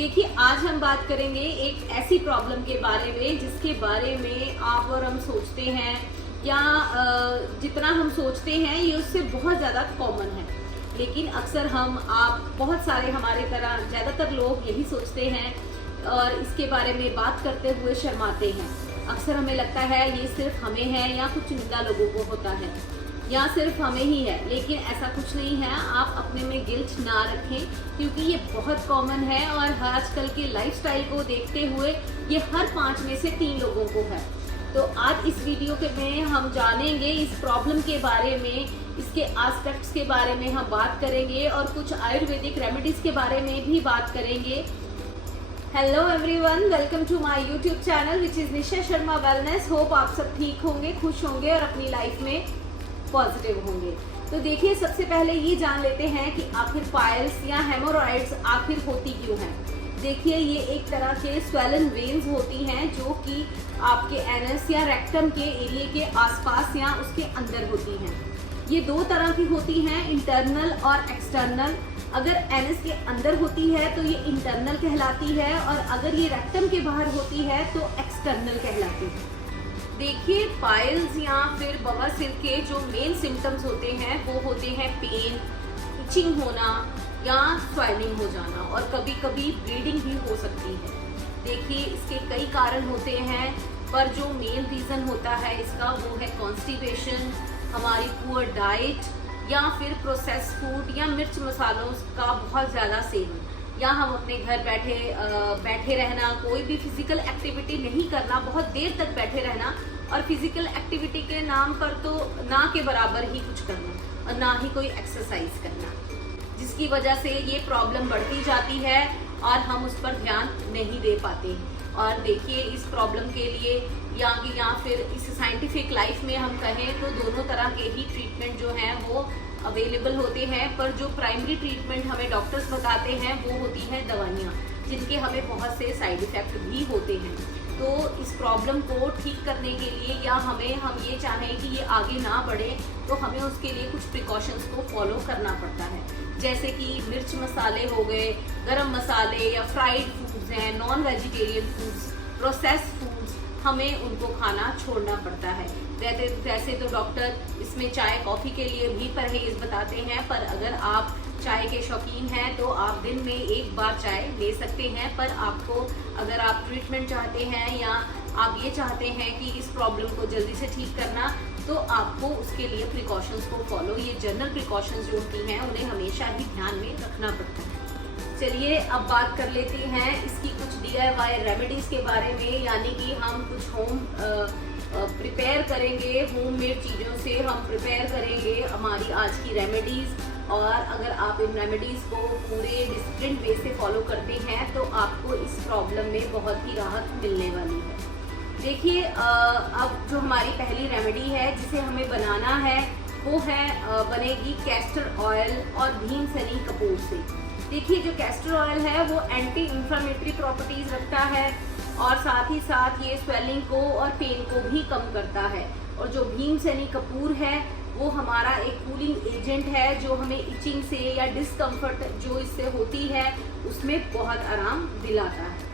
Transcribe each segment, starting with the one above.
देखिए, आज हम बात करेंगे एक ऐसी प्रॉब्लम के बारे में जिसके बारे में आप और हम सोचते हैं या जितना हम सोचते हैं ये उससे बहुत ज़्यादा कॉमन है, लेकिन अक्सर हम आप बहुत सारे हमारे तरह ज़्यादातर लोग यही सोचते हैं और इसके बारे में बात करते हुए शर्माते हैं। अक्सर हमें लगता है ये सिर्फ हमें है या कुछ चुनिंदा लोगों को होता है या सिर्फ हमें ही है, लेकिन ऐसा कुछ नहीं है। आप अपने में गिल्ट ना रखें क्योंकि ये बहुत कॉमन है और आजकल के लाइफस्टाइल को देखते हुए ये हर 5 में से 3 लोगों को है। तो आज इस वीडियो के में हम जानेंगे इस प्रॉब्लम के बारे में, इसके एस्पेक्ट्स के बारे में हम बात करेंगे और कुछ आयुर्वेदिक रेमेडीज के बारे में भी बात करेंगे। Hello everyone, welcome to my YouTube channel which is Nisha Sharma wellness. Hope आप सब ठीक होंगे, खुश होंगे और अपनी लाइफ में पॉजिटिव होंगे। तो देखिए, सबसे पहले ये जान लेते हैं कि आखिर पाइल्स या हेमोरॉइड्स आखिर होती क्यों हैं। देखिए, ये एक तरह के स्वेलन वेन्स होती हैं जो कि आपके एनस या रेक्टम के एरिया के आसपास या उसके अंदर होती हैं। ये 2 तरह की होती हैं, इंटरनल और एक्सटर्नल। अगर एनस के अंदर होती है तो ये इंटरनल कहलाती है और अगर ये रेक्टम के बाहर होती है तो एक्सटर्नल कहलाती है। देखिए, पाइल्स या फिर बवासीर के जो मेन सिम्टम्स होते हैं वो होते हैं पेन, इचिंग होना या स्वेलिंग हो जाना और कभी कभी ब्लीडिंग भी हो सकती है। देखिए, इसके कई कारण होते हैं पर जो मेन रीज़न होता है इसका वो है कॉन्स्टिपेशन, हमारी पुअर डाइट या फिर प्रोसेस फूड या मिर्च मसालों का बहुत ज़्यादा सेवन, या हम अपने घर बैठे रहना, कोई भी फिजिकल एक्टिविटी नहीं करना, बहुत देर तक बैठे रहना और फिजिकल एक्टिविटी के नाम पर तो ना के बराबर ही कुछ करना और ना ही कोई एक्सरसाइज करना, जिसकी वजह से ये प्रॉब्लम बढ़ती जाती है और हम उस पर ध्यान नहीं दे पाते। और देखिए, इस प्रॉब्लम के लिए या फिर इस साइंटिफिक लाइफ में हम कहें तो दोनों तरह के ही ट्रीटमेंट जो हैं वो अवेलेबल होते हैं, पर जो प्राइमरी ट्रीटमेंट हमें डॉक्टर्स बताते हैं वो होती हैं दवाइयाँ, जिनके हमें बहुत से साइड इफ़ेक्ट भी होते हैं। तो इस प्रॉब्लम को ठीक करने के लिए या हम ये चाहें कि ये आगे ना बढ़े तो हमें उसके लिए कुछ प्रिकॉशंस को फॉलो करना पड़ता है, जैसे कि मिर्च मसाले हो गए, गरम मसाले या फ्राइड फूड्स हैं, non vegetarian foods, process foods, हमें उनको खाना छोड़ना पड़ता है। वैसे तो डॉक्टर इसमें चाय कॉफ़ी के लिए भी परहेज बताते हैं, पर अगर आप चाय के शौकीन हैं तो आप दिन में 1 बार चाय ले सकते हैं। पर आपको अगर आप ट्रीटमेंट चाहते हैं या आप ये चाहते हैं कि इस प्रॉब्लम को जल्दी से ठीक करना, तो आपको उसके लिए प्रिकॉशंस को फॉलो, ये जनरल प्रिकॉशंस जो होती हैं उन्हें हमेशा ही ध्यान में रखना पड़ता है। चलिए अब बात कर लेते हैं इसकी कुछ DIY रेमेडीज़ के बारे में, यानी कि हम कुछ होम प्रिपेयर करेंगे, होममेड चीज़ों से हम प्रिपेयर करेंगे हमारी आज की रेमेडीज़। और अगर आप इन रेमेडीज़ को पूरे डिसिप्लिन वे से फॉलो करते हैं तो आपको इस प्रॉब्लम में बहुत ही राहत मिलने वाली है। देखिए, अब जो हमारी पहली रेमेडी है जिसे हमें बनाना है वो है बनेगी कैस्टर ऑयल और भीम सनी कपूर से। देखिए, जो कैस्टर ऑयल है वो एंटी इंफ्लेमेटरी प्रॉपर्टीज़ रखता है और साथ ही साथ ये स्वेलिंग को और पेन को भी कम करता है। और जो भीम सनी कपूर है वो हमारा एक कूलिंग एजेंट है जो हमें इचिंग से या डिस्कम्फर्ट जो इससे होती है उसमें बहुत आराम दिलाता है।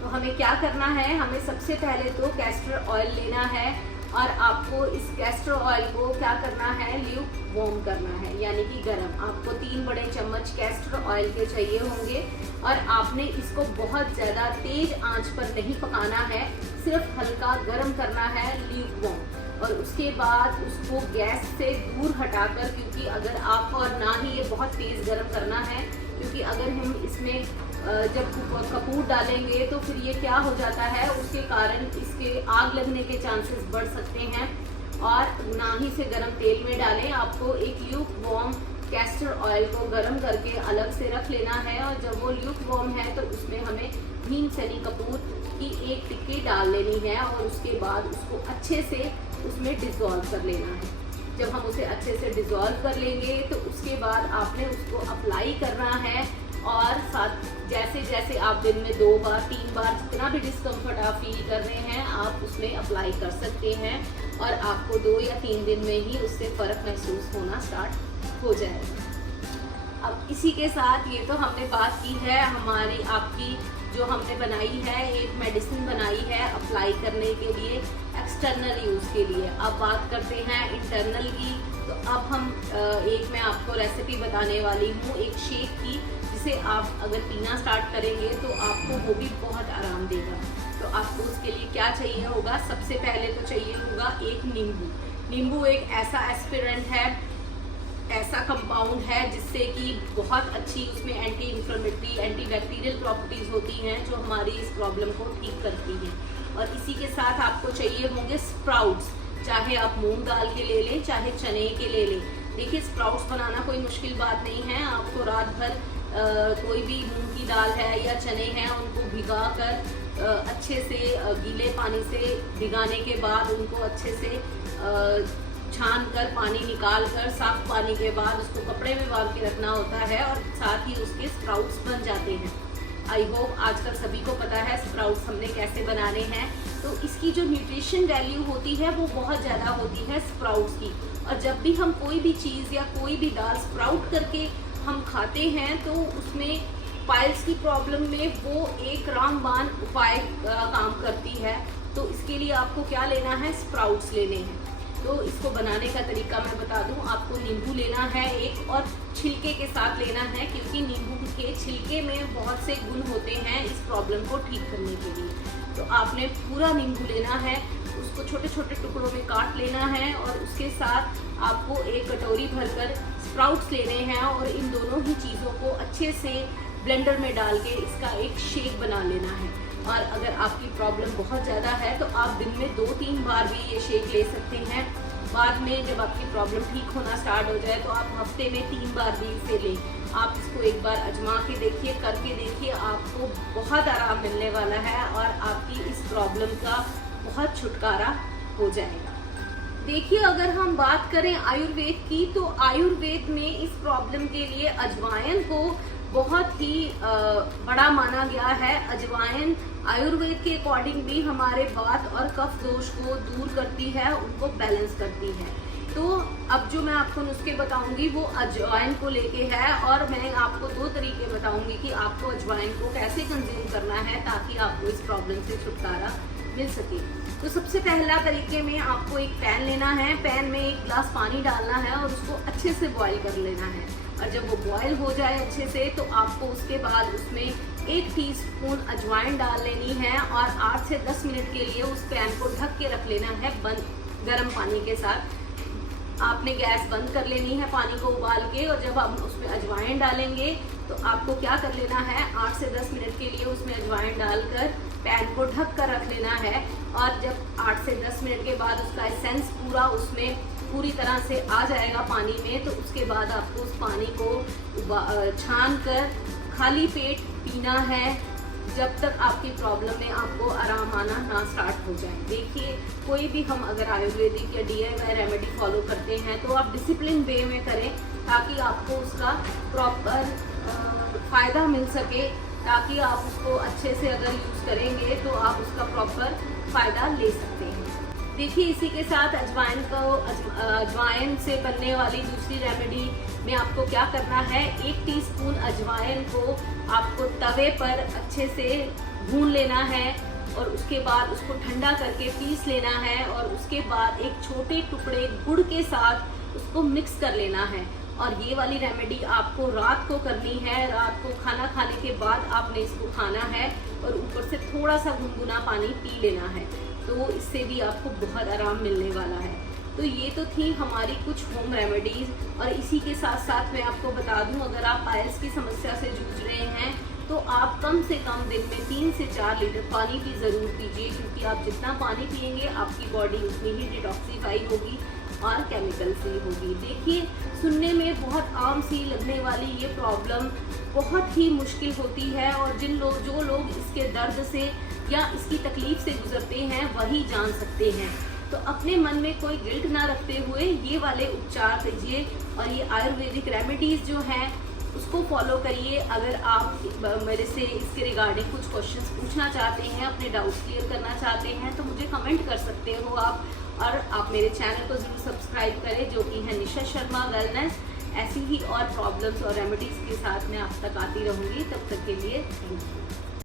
तो हमें क्या करना है, हमें सबसे पहले तो कैस्टर ऑयल लेना है और आपको इस कैस्टर ऑयल को क्या करना है, ल्यूक वार्म करना है, यानी कि गर्म। आपको 3 बड़े चम्मच कैस्टर ऑयल के चाहिए होंगे और आपने इसको बहुत ज़्यादा तेज़ आंच पर नहीं पकाना है, सिर्फ हल्का गर्म करना है, ल्यूक वार्म। और उसके बाद उसको गैस से दूर हटाकर, क्योंकि अगर आप, और ना ही ये बहुत तेज़ गर्म करना है, क्योंकि अगर हम इसमें जब कपूर डालेंगे तो फिर ये क्या हो जाता है, उसके कारण इसके आग लगने के चांसेस बढ़ सकते हैं। और ना ही से गर्म तेल में डालें, आपको एक ल्यूक वार्म कैस्टर ऑयल को गर्म करके अलग से रख लेना है। और जब वो ल्यूक वार्म है तो उसमें हमें भीम सनी कपूर की 1 टिक्की डाल लेनी है और उसके बाद उसको अच्छे से उसमें डिज़ोल्व कर लेना है। जब हम उसे अच्छे से डिज़ोल्व कर लेंगे तो उसके बाद आपने उसको अप्लाई करना है और साथ जैसे जैसे आप दिन में 2 बार 3 बार जितना भी डिस्कम्फर्ट आप फील कर रहे हैं आप उसमें अप्लाई कर सकते हैं और आपको 2 या 3 दिन में ही उससे फ़र्क महसूस होना स्टार्ट हो जाएगा। अब इसी के साथ ये तो हमने बात की है हमारी आपकी जो हमने बनाई है, एक मेडिसिन बनाई है अप्लाई करने के लिए एक्सटर्नल यूज़ के लिए। अब बात करते हैं इंटरनल की। तो अब हम एक मैं आपको रेसिपी बताने वाली हूँ एक शेक की, जिसे आप अगर पीना स्टार्ट करेंगे तो आपको वो भी बहुत आराम देगा। तो आपको उसके लिए क्या चाहिए होगा, सबसे पहले तो चाहिए होगा एक नींबू। नींबू एक ऐसा एस्पिरेंट है, ऐसा कंपाउंड है जिससे कि बहुत अच्छी उसमें anti inflammatory anti bacterial properties होती हैं जो हमारी इस प्रॉब्लम को ठीक करती हैं। और इसी के साथ आपको चाहिए होंगे स्प्राउट्स, चाहे आप मूंग दाल के ले लें चाहे चने के ले लें। देखिए स्प्राउट्स बनाना कोई मुश्किल बात नहीं है। आपको रात भर कोई भी मूंग की दाल है या चने हैं उनको भिगा कर अच्छे से गीले पानी से भिगाने के बाद उनको अच्छे से छान कर पानी निकाल कर साफ पानी के बाद उसको कपड़े में बांध के रखना होता है और साथ ही उसके स्प्राउट्स बन जाते हैं। आई होप आजकल सभी को पता है स्प्राउट्स हमने कैसे बनाने हैं। तो इसकी जो न्यूट्रिशन वैल्यू होती है वो बहुत ज़्यादा होती है स्प्राउट्स की। और जब भी हम कोई भी चीज़ या कोई भी दाल स्प्राउट करके हम खाते हैं तो उसमें पाइल्स की प्रॉब्लम में वो एक रामबाण उपाय काम करती है। तो इसके लिए आपको क्या लेना है, स्प्राउट्स लेने हैं। तो इसको बनाने का तरीका मैं बता दूं, आपको नींबू लेना है एक और छिलके के साथ लेना है, क्योंकि नींबू के छिलके में बहुत से गुण होते हैं इस प्रॉब्लम को ठीक करने के लिए। तो आपने पूरा नींबू लेना है, उसको छोटे छोटे टुकड़ों में काट लेना है और उसके साथ आपको एक कटोरी भरकर स्प्राउट्स लेने हैं और इन दोनों ही चीज़ों को अच्छे से ब्लेंडर में डाल के इसका एक शेक बना लेना है। और अगर आपकी प्रॉब्लम बहुत ज़्यादा है तो आप दिन में 2-3 बार भी ये शेक ले सकते हैं। बाद में जब आपकी प्रॉब्लम ठीक होना स्टार्ट हो जाए तो आप हफ्ते में 3 बार भी इसे लें। आप इसको एक बार आजमा के देखिए, करके देखिए, आपको बहुत आराम मिलने वाला है और आपकी इस प्रॉब्लम का बहुत छुटकारा हो जाएगा। देखिए अगर हम बात करें आयुर्वेद की, तो आयुर्वेद में इस प्रॉब्लम के लिए अजवाइन को बहुत ही बड़ा माना गया है। अजवाइन आयुर्वेद के अकॉर्डिंग भी हमारे वात और कफ दोष को दूर करती है, उनको बैलेंस करती है। तो अब जो मैं आपको नुस्खे बताऊंगी वो अजवाइन को लेके है और मैं आपको 2 तरीके बताऊंगी कि आपको अजवाइन को कैसे कंज्यूम करना है ताकि आपको इस प्रॉब्लम से छुटकारा मिल सके। तो सबसे पहला तरीके में आपको एक पैन लेना है, पैन में 1 गिलास पानी डालना है और उसको अच्छे से बॉईल कर लेना है। और जब वो बॉईल हो जाए अच्छे से तो आपको उसके बाद उसमें 1 टीस्पून अजवाइन डाल लेनी है और 8 से 10 मिनट के लिए उस पैन को ढक के रख लेना है गर्म पानी के साथ। आपने गैस बंद कर लेनी है पानी को उबाल के, और जब हम उसमें अजवाइन डालेंगे तो आपको क्या कर लेना है, 8 से 10 मिनट के लिए उसमें अजवाइन डालकर पैन को ढक कर रख लेना है। और जब 8 से 10 मिनट के बाद उसका एसेंस पूरा उसमें पूरी तरह से आ जाएगा पानी में, तो उसके बाद आपको उस पानी को छान कर खाली पेट पीना है जब तक आपकी प्रॉब्लम में आपको आराम आना ना स्टार्ट हो जाए। देखिए कोई भी हम अगर आयुर्वेदिक या DIY रेमेडी फॉलो करते हैं तो आप डिसिप्लिन वे में करें ताकि आपको उसका प्रॉपर फ़ायदा मिल सके, ताकि आप उसको अच्छे से अगर यूज़ करेंगे तो आप उसका प्रॉपर फ़ायदा ले सकते हैं। देखिए इसी के साथ अजवाइन से बनने वाली दूसरी रेमेडी में आपको क्या करना है, 1 टीस्पून अजवाइन को आपको तवे पर अच्छे से भून लेना है और उसके बाद उसको ठंडा करके पीस लेना है और उसके बाद एक छोटे टुकड़े गुड़ के साथ उसको मिक्स कर लेना है। और ये वाली रेमेडी आपको रात को करनी है, रात को खाना खाने के बाद आपने इसको खाना है और ऊपर से थोड़ा सा गुनगुना पानी पी लेना है, तो इससे भी आपको बहुत आराम मिलने वाला है। तो ये तो थी हमारी कुछ होम रेमेडीज़। और इसी के साथ साथ मैं आपको बता दूं, अगर आप पाइल्स की समस्या से जूझ रहे हैं तो आप कम से कम दिन में 3 से 4 लीटर पानी भी ज़रूर पीजिए, क्योंकि आप जितना पानी पिएंगे आपकी बॉडी उतनी ही डिटॉक्सीफाई होगी और केमिकल फ्री होगी। देखिए सुनने में बहुत आम सी लगने वाली ये प्रॉब्लम बहुत ही मुश्किल होती है और जो लोग इसके दर्द से या इसकी तकलीफ से गुजरते हैं वही जान सकते हैं। तो अपने मन में कोई गिल्ट ना रखते हुए ये वाले उपचार कीजिए और ये आयुर्वेदिक रेमेडीज़ जो हैं उसको फॉलो करिए। अगर आप मेरे से इसके रिगार्डिंग कुछ क्वेश्चंस पूछना चाहते हैं, अपने डाउट्स क्लियर करना चाहते हैं तो मुझे कमेंट कर सकते हो आप। और आप मेरे चैनल को ज़रूर सब्सक्राइब करें जो कि है निशा शर्मा वेलनेस। ऐसी ही और प्रॉब्लम्स और रेमेडीज़ के साथ मैं आप तक आती रहूँगी। तब तक के लिए थैंक यू।